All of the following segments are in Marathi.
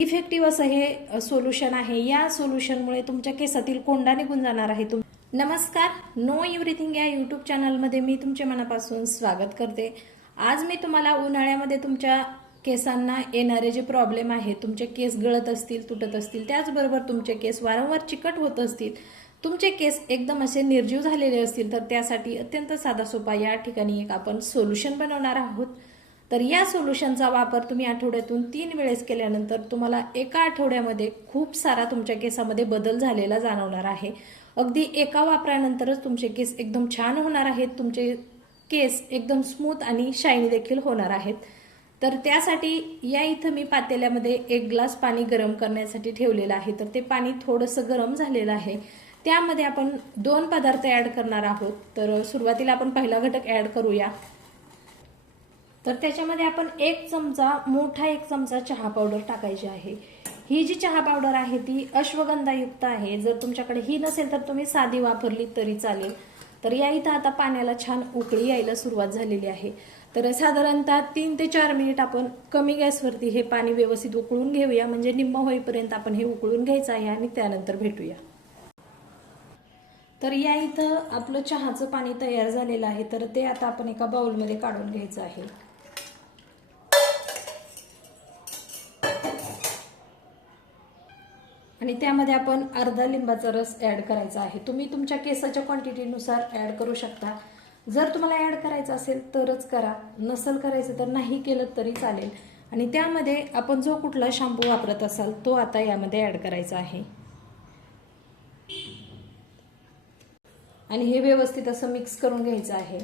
इफेक्टिव्ह असं हे सोल्युशन आहे. या सोल्युशनमुळे तुमच्या केसातील कोंडा निघून जाणार आहे. तुम नमस्कार. नो एव्हरीथिंग या यूट्यूब चॅनलमध्ये मी तुमच्या मनापासून स्वागत करते. आज मी तुम्हाला उन्हाळ्यामध्ये तुमच्या केसांना येणारे जे प्रॉब्लेम आहेत तुमचे केस गळत असतील तुटत असतील त्याचबरोबर तुमचे केस वारंवार चिकट होत असतील तुमचे केस एकदम असे निर्जीव झालेले असतील तर त्यासाठी अत्यंत साधा सोपा या ठिकाणी एक आपण सोल्युशन बनवणार आहोत. तर या सोल्युशनचा वापर तुम्ही आठवड्यातून तीन वेळेस केल्यानंतर तुम्हाला एका आठवड्यामध्ये खूप सारा तुमच्या केसामध्ये बदल झालेला जाणवणार आहे. अगदी एका वापरानंतरच तुमचे केस एकदम छान होणार आहेत. तुमचे केस एकदम स्मूथ आणि शायनी देखील होणार आहेत. तर त्यासाठी या इथं मी पातेल्यामध्ये एक ग्लास पाणी गरम करण्यासाठी ठेवलेलं आहे. तर ते पाणी थोडंसं गरम झालेलं आहे. त्यामध्ये आपण दोन पदार्थ ॲड करणार आहोत. तर सुरुवातीला आपण पहिला घटक ॲड करूया. तर त्याच्यामध्ये आपण एक चमचा मोठा एक चमचा चहा पावडर टाकायची आहे. ही जी चहा पावडर आहे ती अश्वगंधायुक्त आहे. जर तुमच्याकडे ही नसेल तर तुम्ही साधी वापरली तरी चालेल. तर या इथं आता पाण्याला छान उकळी यायला सुरुवात झालेली आहे. तर साधारणतः तीन ते चार मिनिट आपण कमी गॅसवरती हे पाणी व्यवस्थित उकळून घेऊया. म्हणजे निम्म होईपर्यंत आपण हे उकळून घ्यायचं आहे आणि त्यानंतर भेटूया. तर या इथं आपलं चहाचं पाणी तयार झालेलं आहे. तर ते आता आपण एका बाउलमध्ये काढून घ्यायचं आहे. आणि त्यामध्ये आपण अर्धा लिंबाचा रस ॲड करायचा आहे. तुम्ही तुमच्या केसाच्या क्वांटिटीनुसार ॲड करू शकता. जर तुम्हाला ॲड करायचं असेल तरच करा. नसल करायचं तर नाही केलं तरी चालेल. आणि त्यामध्ये आपण जो कुठला शॅम्पू वापरत असाल तो आता यामध्ये ॲड करायचा आहे. आणि हे व्यवस्थित असं मिक्स करून घ्यायचं आहे.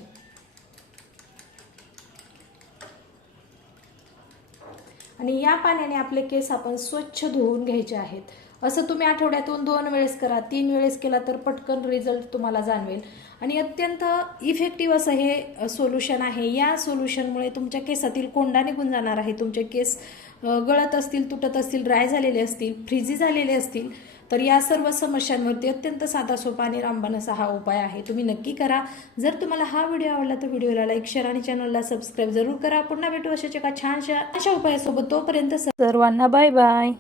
आणि या पाण्याने आपले केस आपण स्वच्छ धुवून घ्यायचे आहेत. असं तुम्ही आठवड्यातून दोन वेळेस करा तीन वेळेस केला तर पटकन रिझल्ट तुम्हाला जाणवेल. आणि अत्यंत इफेक्टिव्ह असं हे सोल्युशन आहे. या सोल्युशनमुळे तुमच्या केसातील कोंडा निघून जाणार आहे. तुमचे केस गळत असतील तुटत असतील ड्राय झालेले असतील फ्रिजी झालेले असतील तर या सर्व समस्यांवरती अत्यंत साधा सोपा आणि रामबाण असा हा उपाय आहे. तुम्ही नक्की करा. जर तुम्हाला हा व्हिडिओ आवडला तर व्हिडिओला लाईक शेअर आणि चॅनलला सबस्क्राईब जरूर करा. पुन्हा भेटू अशाच एका छानशा अशा उपायासोबत तोपर्यंत सर्वांना बाय बाय